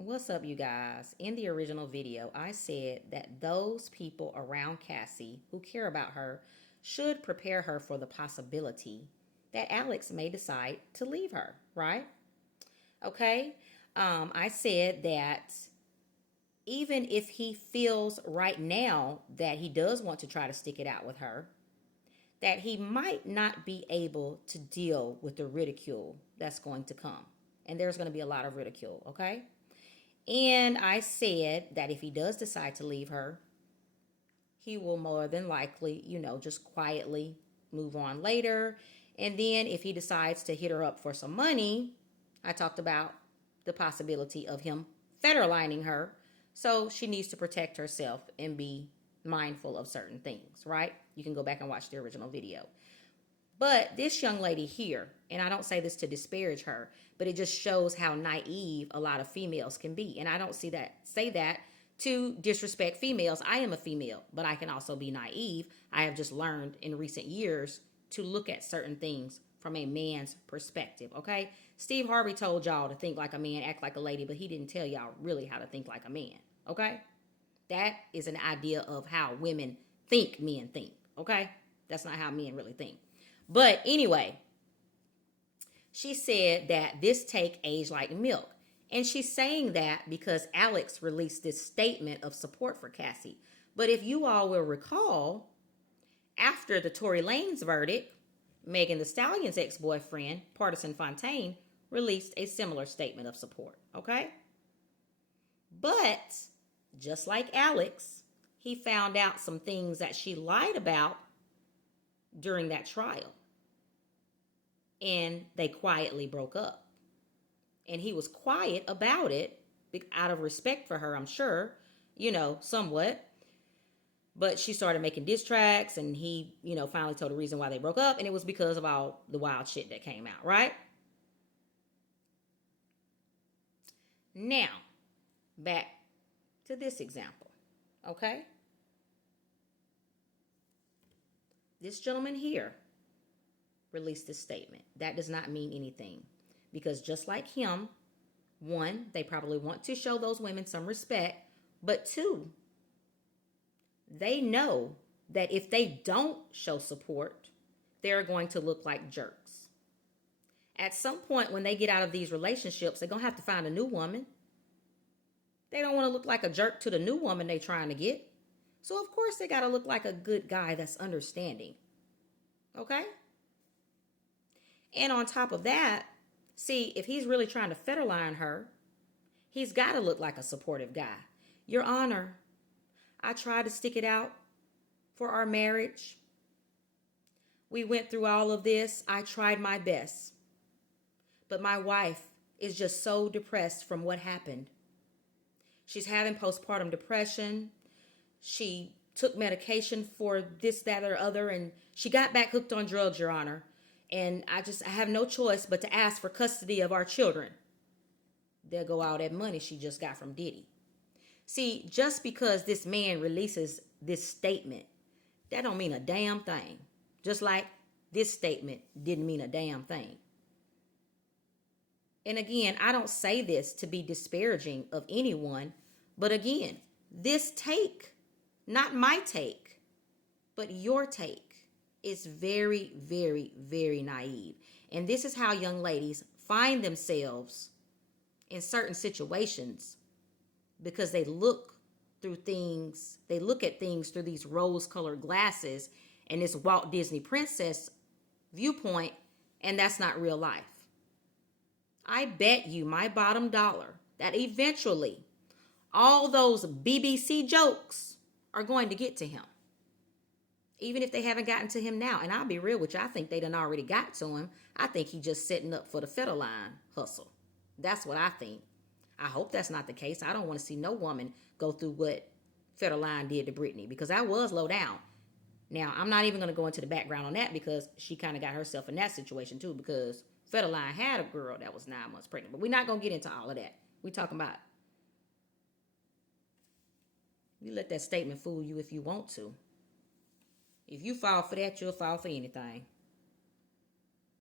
What's up, you guys? In the original video, I said that those people around Cassie who care about her should prepare her for the possibility that Alex may decide to leave her, right? Okay. I said that even if he feels right now that he does want to try to stick it out with her, that he might not be able to deal with the ridicule that's going to come. And there's going to be a lot of ridicule, okay? And I said that if he does decide to leave her, he will more than likely, just quietly move on later. And then if he decides to hit her up for some money, I talked about the possibility of him federlining her. So she needs to protect herself and be mindful of certain things, right? You can go back and watch the original video. But this young lady here, and I don't say this to disparage her, but it just shows how naive a lot of females can be. And I don't say that to disrespect females. I am a female, but I can also be naive. I have just learned in recent years to look at certain things from a man's perspective, okay? Steve Harvey told y'all to think like a man, act like a lady, but he didn't tell y'all really how to think like a man, okay? That is an idea of how women think men think, okay? That's not how men really think. But anyway, she said that this take aged like milk. And she's saying that because Alex released this statement of support for Cassie. But if you all will recall, after the Tory Lanez verdict, Megan Thee Stallion's ex-boyfriend, Pardison Fontaine, released a similar statement of support, okay? But just like Alex, he found out some things that she lied about during that trial. And they quietly broke up. And he was quiet about it out of respect for her, I'm sure, somewhat. But she started making diss tracks, and he, finally told the reason why they broke up, and it was because of all the wild shit that came out, right? Now, back to this example, okay? This gentleman here released this statement. That does not mean anything, because just like him, one, they probably want to show those women some respect, but two, they know that if they don't show support, they're going to look like jerks. At some point when they get out of these relationships, they're going to have to find a new woman. They don't want to look like a jerk to the new woman they're trying to get. So of course they got to look like a good guy that's understanding. Okay? And on top of that, see, if he's really trying to federline her, he's got to look like a supportive guy. Your Honor, I tried to stick it out for our marriage. We went through all of this. I tried my best. But my wife is just so depressed from what happened. She's having postpartum depression. She took medication for this, that, or other, and she got back hooked on drugs, Your Honor. And I have no choice but to ask for custody of our children. There go all that money she just got from Diddy. See, just because this man releases this statement, that don't mean a damn thing. Just like this statement didn't mean a damn thing. And again, I don't say this to be disparaging of anyone, but again, this take, not my take, but your take, is very, very, very naive. And this is how young ladies find themselves in certain situations, because they look at things through these rose-colored glasses and this Walt Disney princess viewpoint, and that's not real life. I bet you my bottom dollar that eventually all those BBC jokes are going to get to him. Even if they haven't gotten to him now. And I'll be real with you, I think they done already got to him. I think he just setting up for the federline hustle. That's what I think. I hope that's not the case. I don't want to see no woman go through what Federline did to Britney, because that was low down. Now, I'm not even going to go into the background on that, because she kind of got herself in that situation too, because Federline had a girl that was 9 months pregnant. But we're not going to get into all of that. We're talking about, you let that statement fool you if you want to. If you fall for that, you'll fall for anything.